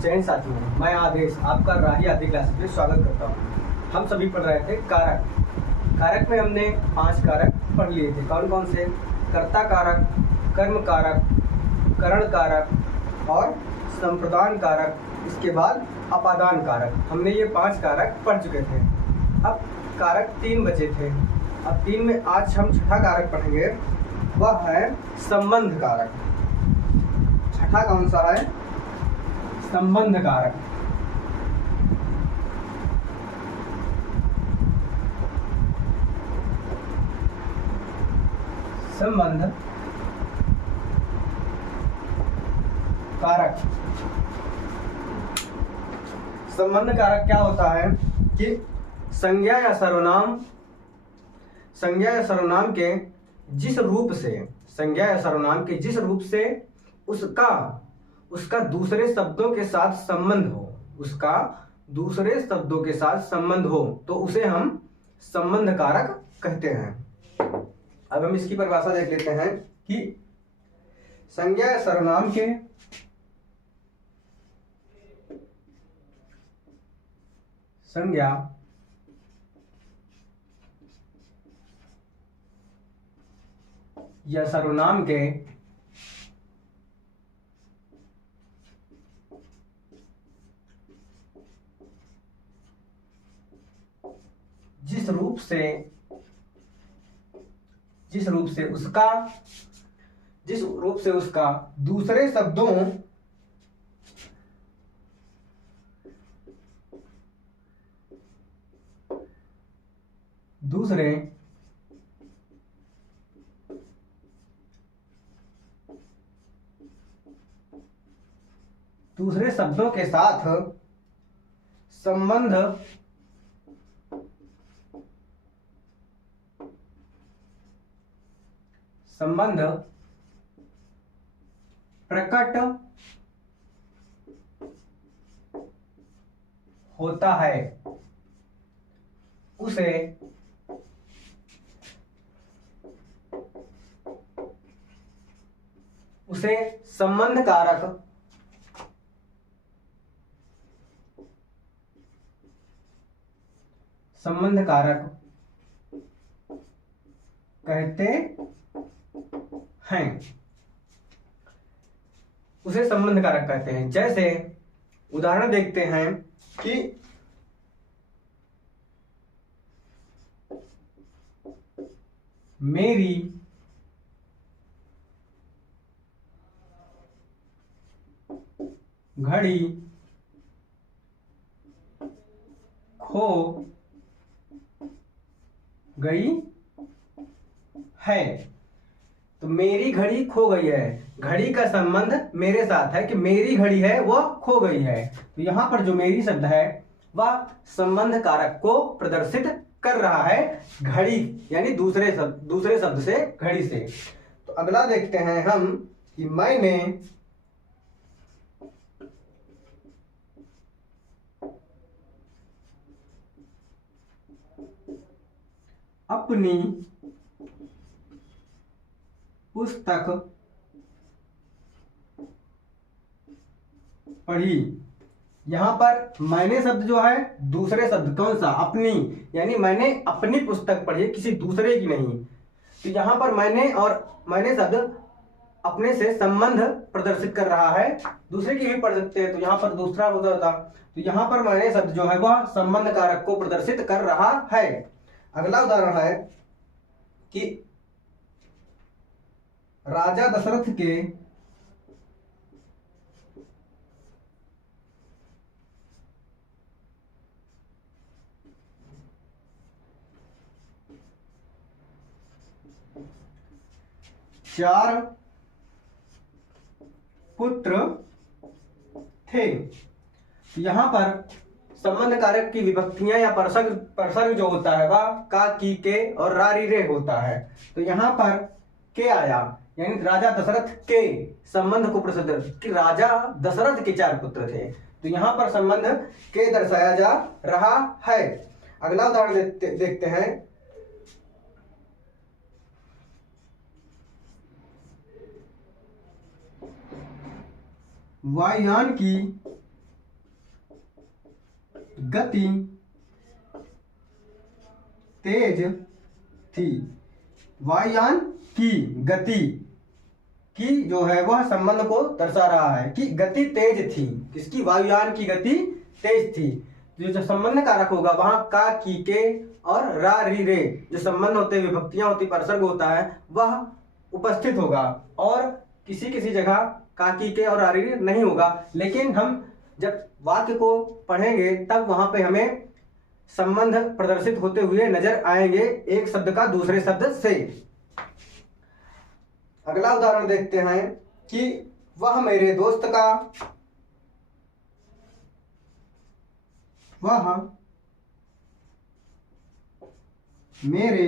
जय हिंद साथियों, मैं आदेश आपका राही आदि क्लासेस में स्वागत करता हूँ। हम सभी पढ़ रहे थे कारक। कारक में हमने 5 कारक पढ़ लिए थे। कौन कौन से? कर्ता कारक, कर्म कारक, करण कारक और संप्रदान कारक, इसके बाद अपादान कारक। हमने ये 5 कारक पढ़ चुके थे। अब कारक 3 बचे थे। अब 3 में आज हम छठा कारक पढ़ेंगे, वह है संबंध कारक। छठा कौन सा है? संबंध कारक। संबंध कारक। संबंध कारक क्या होता है कि संज्ञा या सर्वनाम के जिस रूप से उसका दूसरे शब्दों के साथ संबंध हो, तो उसे हम संबंध कारक कहते हैं। अब हम इसकी परिभाषा देख लेते हैं कि संज्ञा या सर्वनाम के जिस रूप से उसका दूसरे शब्दों के साथ संबंध प्रकट होता है, उसे संबंध कारक कहते हैं। जैसे उदाहरण देखते हैं कि मेरी घड़ी खो गई है। तो मेरी घड़ी खो गई है, घड़ी का संबंध मेरे साथ है कि मेरी घड़ी है वह खो गई है। तो यहां पर जो मेरी शब्द है वह संबंध कारक को प्रदर्शित कर रहा है, घड़ी यानी दूसरे शब्द से, घड़ी से। तो अगला देखते हैं हम कि मैंने अपनी पुस्तक पढ़ी। यहां पर मैंने शब्द जो है दूसरे शब्द कौन सा? अपनी, यानी मैंने अपनी पुस्तक पढ़ी, किसी दूसरे की नहीं। तो यहां पर मैंने शब्द अपने से संबंध प्रदर्शित कर रहा है। दूसरे की भी पढ़ सकते हैं, तो यहां पर दूसरा होता था। तो यहां पर मैंने शब्द जो है वह संबंध कारक को प्रदर्शित कर रहा है। अगला उदाहरण है कि राजा दशरथ के चार पुत्र थे। यहां पर संबंध कारक की विभक्तियां या प्रसर्ग जो होता है वह का, की, के और रा, री, रे होता है। तो यहां पर के आया, यानी राजा दशरथ के संबंध को प्रदर्शित कि राजा दशरथ के 4 पुत्र थे। तो यहां पर संबंध के दर्शाया जा रहा है। अगला उदाहरण देखते हैं। वायुयान की गति तेज थी। वायुयान की गति की जो है वह संबंध को दर्शा रहा है कि गति तेज थी। किसकी? वायुयान की गति तेज थी। जो संबंध कारक होगा वहां का, की, के और रा, री, रे जो संबंध होते, विभक्तियां होती, परसर्ग होता है, वह उपस्थित होगा। और किसी किसी जगह का, की, के और रा, री, रे नहीं होगा। लेकिन हम जब वाक्य को पढ़ेंगे तब वहां पे हमें संबंध प्रदर्शित होते हुए नजर आएंगे एक शब्द का दूसरे शब्द से। अगला उदाहरण देखते हैं कि वह मेरे दोस्त का, वह मेरे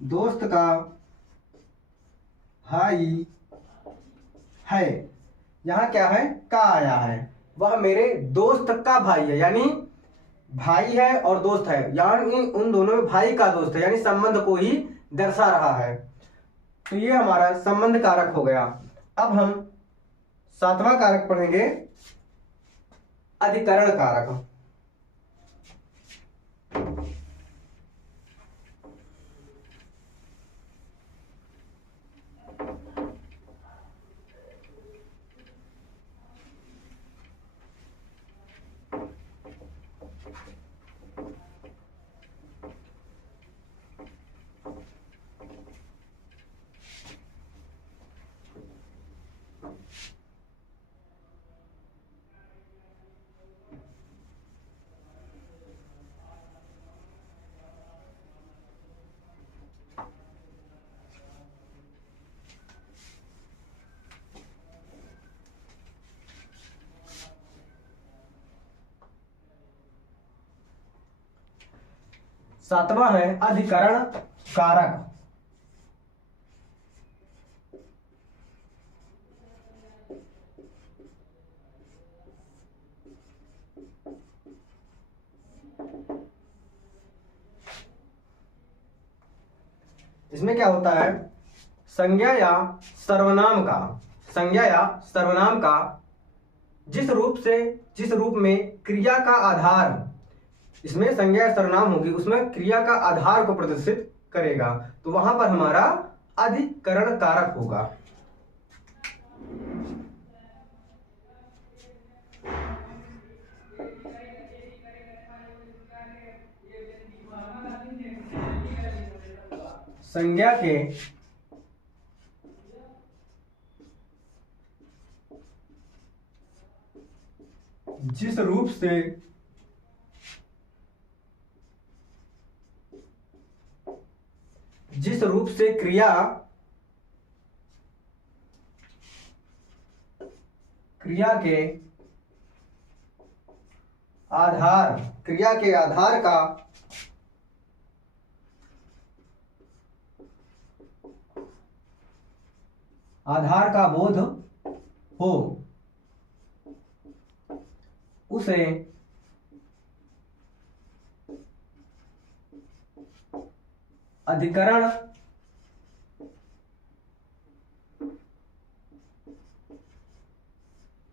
दोस्त का भाई है। यहां क्या है? का आया है। वह मेरे दोस्त का भाई है, यानी भाई है और दोस्त है, यानी उन दोनों में भाई का दोस्त है, यानी संबंध को ही दर्शा रहा है। तो ये हमारा संबंध कारक हो गया। अब हम 7वां कारक पढ़ेंगे, अधिकरण कारक। सातवां है अधिकरण कारक। इसमें क्या होता है? संज्ञा या सर्वनाम का जिस रूप में क्रिया का आधार, इसमें संज्ञा या सर्वनाम होगी, उसमें क्रिया का आधार को प्रदर्शित करेगा, तो वहां पर हमारा अधिकरण कारक होगा। संज्ञा के जिस रूप से क्रिया के आधार का बोध हो, उसे अधिकरण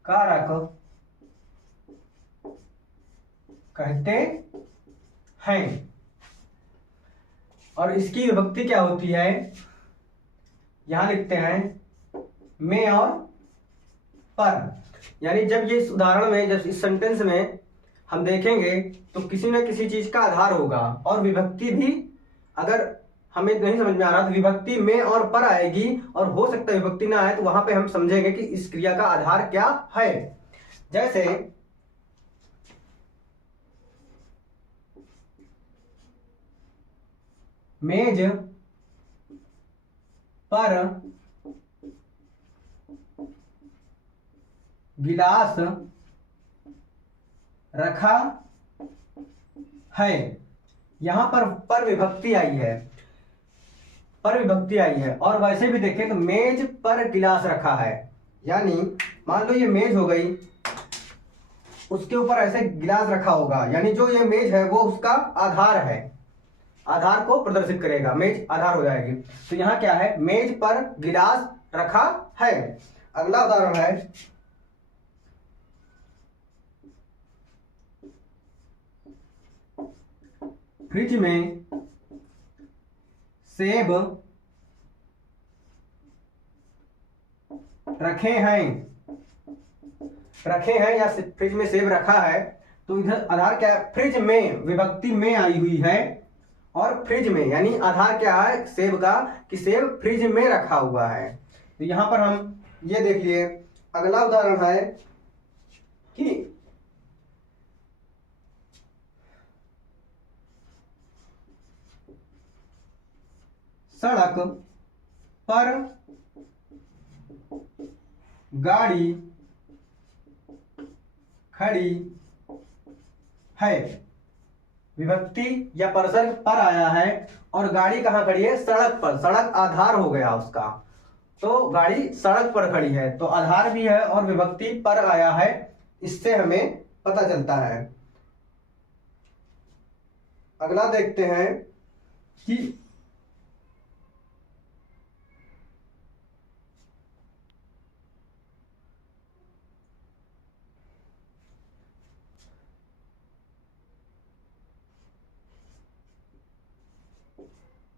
कारक कहते हैं। और इसकी विभक्ति क्या होती है? यहां लिखते हैं में और पर। यानी जब ये इस उदाहरण में, जब इस सेंटेंस में हम देखेंगे तो किसी न किसी चीज का आधार होगा, और विभक्ति भी अगर हमें नहीं समझ में आ रहा तो विभक्ति में और पर आएगी, और हो सकता है विभक्ति ना आए तो वहां पे हम समझेंगे कि इस क्रिया का आधार क्या है। जैसे मेज पर गिलास रखा है। यहां पर विभक्ति आई है, और वैसे भी देखें तो मेज पर गिलास रखा है, यानी मान लो ये मेज हो गई, उसके ऊपर ऐसे गिलास रखा होगा, यानी जो ये मेज है वो उसका आधार है, आधार को प्रदर्शित करेगा, मेज आधार हो जाएगी। तो यहाँ क्या है? मेज पर गिलास रखा है। अगला उदाहरण है फ्रिज में सेब रखे हैं या फ्रिज में सेब रखा है, तो इधर आधार क्या है, फ्रिज में विभक्ति में आई हुई है, और फ्रिज में यानी आधार क्या है सेब का, कि सेब फ्रिज में रखा हुआ है। तो यहां पर हम ये देख लिए। अगला उदाहरण है कि सड़क पर गाड़ी खड़ी है। विभक्ति या परसर पर आया है और गाड़ी कहाँ खड़ी है, सड़क पर। सड़क आधार हो गया उसका, तो गाड़ी सड़क पर खड़ी है, तो आधार भी है और विभक्ति पर आया है, इससे हमें पता चलता है। अगला देखते हैं कि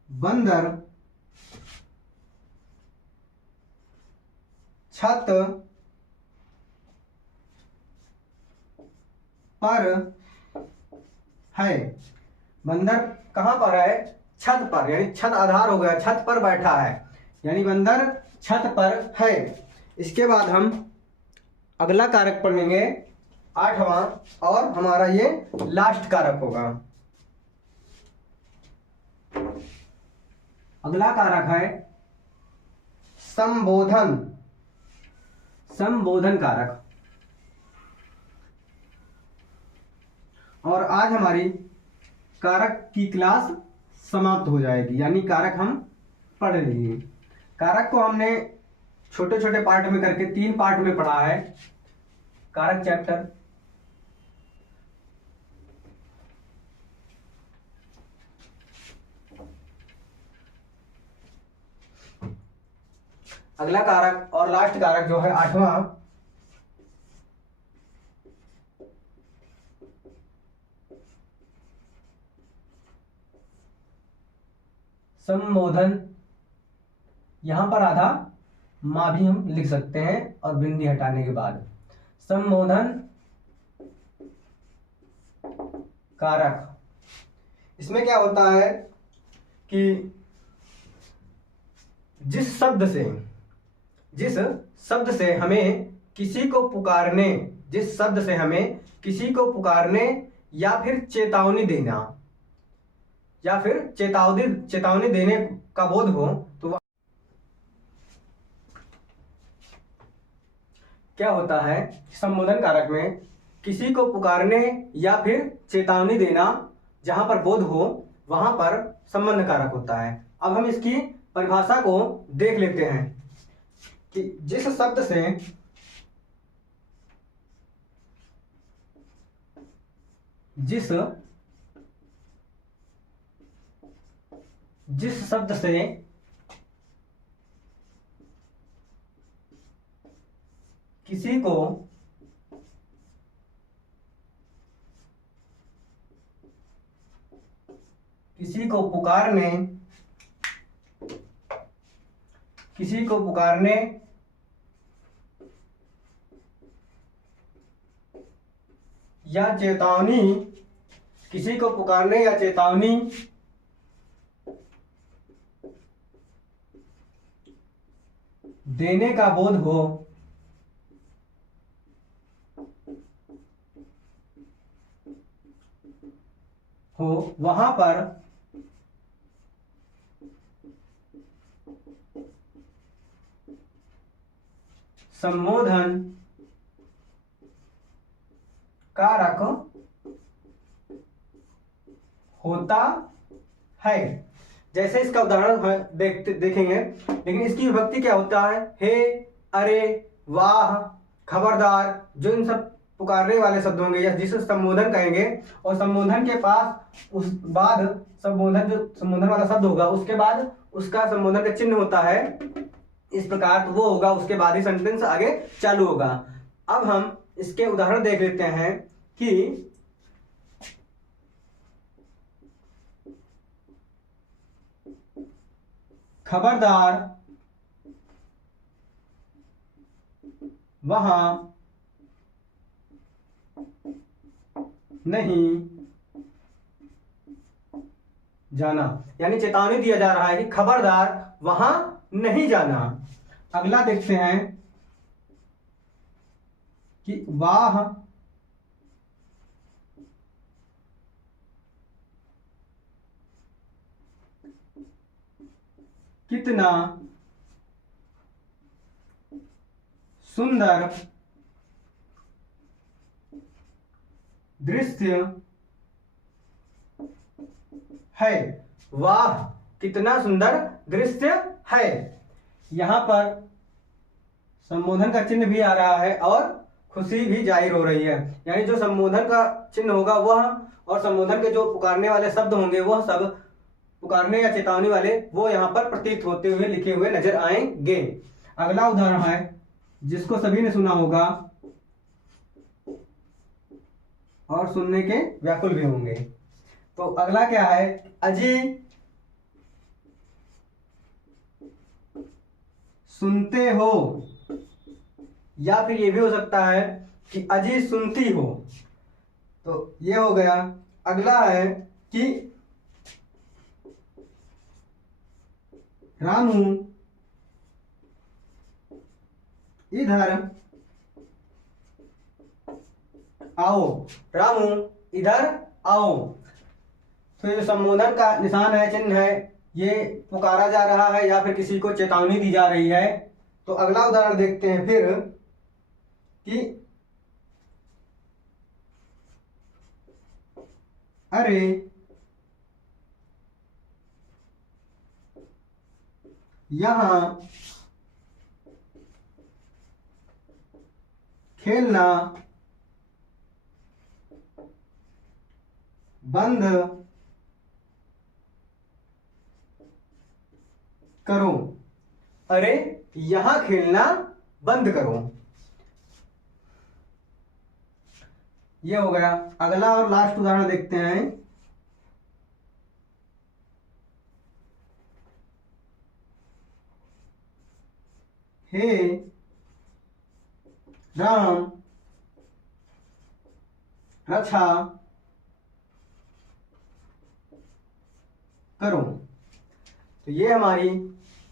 बंदर छत पर है। बंदर कहां पर है, छत पर, यानी छत आधार हो गया, छत पर बैठा है, यानी बंदर छत पर है। इसके बाद हम अगला कारक पढ़ेंगे 8वां, और हमारा ये लास्ट कारक होगा। अगला कारक है संबोधन। संबोधन कारक। और आज हमारी कारक की क्लास समाप्त हो जाएगी, यानी कारक हम पढ़ लिए। कारक को हमने छोटे छोटे पार्ट में करके 3 पार्ट में पढ़ा है। कारक चैप्टर, अगला कारक और लास्ट कारक जो है 8वां, संबोधन। यहां पर आधा माँ भी हम लिख सकते हैं और बिंदी हटाने के बाद। संबोधन कारक। इसमें क्या होता है कि जिस शब्द से हमें किसी को पुकारने, जिस शब्द से हमें किसी को पुकारने या फिर चेतावनी देना, या फिर चेतावनी देने का बोध हो, तो क्या होता है, संबोधन कारक में किसी को पुकारने या फिर चेतावनी देना, जहां पर बोध हो वहां पर संबंध कारक होता है। अब हम इसकी परिभाषा को देख लेते हैं कि जिस शब्द से किसी को पुकारने या चेतावनी, किसी को पुकारने या चेतावनी देने का बोध हो वहां पर संबोधन कारक होता है। जैसे इसका उदाहरण देखेंगे, लेकिन इसकी विभक्ति क्या होता है, हे, अरे, वाह, खबरदार, जो इन सब पुकारने वाले शब्द होंगे या जिसे संबोधन कहेंगे, और संबोधन के पास उस बाद जो संबोधन वाला शब्द होगा उसके बाद उसका संबोधन का चिन्ह होता है इस प्रकार, तो वो होगा, उसके बाद ही सेंटेंस आगे चालू होगा। अब हम इसके उदाहरण देख लेते हैं कि खबरदार वहां नहीं जाना, यानी चेतावनी दिया जा रहा है कि खबरदार वहां नहीं जाना। अगला देखते हैं कि वाह कितना सुंदर दृश्य है। वाह कितना सुंदर दृश्य है। यहां पर संबोधन का चिन्ह भी आ रहा है और खुशी भी जाहिर हो रही है, यानी जो संबोधन का चिन्ह होगा वह और संबोधन के जो पुकारने वाले शब्द होंगे वह सब पुकारने या चेतावनी वाले वो यहाँ पर प्रतीत होते हुए लिखे हुए नजर आएंगे। अगला उदाहरण है जिसको सभी ने सुना होगा और सुनने के व्याकुल भी होंगे। तो अगला क्या है, अजी सुनते हो, या फिर ये भी हो सकता है कि अजी सुनती हो। तो ये हो गया। अगला है कि रामू इधर आओ, रामू इधर आओ। तो ये जो संबोधन का निशान है, चिन्ह है, ये पुकारा जा रहा है या फिर किसी को चेतावनी दी जा रही है। तो अगला उदाहरण देखते हैं फिर कि अरे यहां खेलना बंद करो। अरे यहां खेलना बंद करो। ये हो गया। अगला और लास्ट उदाहरण देखते हैं। हे राम रक्षा करो। तो ये हमारी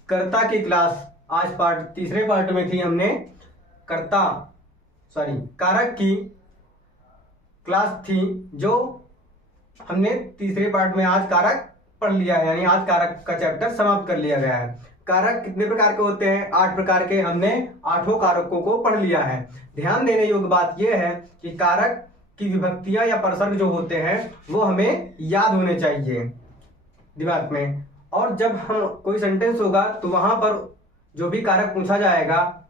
कर्ता की क्लास आज तीसरे पार्ट में थी। हमने कारक की क्लास थी जो हमने तीसरे पार्ट में आज कारक पढ़ लिया है, यानी आज कारक का चैप्टर समाप्त कर लिया गया है। कारक कितने प्रकार के होते हैं? 8 प्रकार के। हमने 8 कारकों को पढ़ लिया है। ध्यान देने योग्य बात यह है कि कारक की विभक्तियां या प्रसर्ग जो होते हैं वो हमें याद होने चाहिए दिमाग में। और जब हम कोई सेंटेंस होगा तो वहां पर जो भी कारक पूछा जाएगा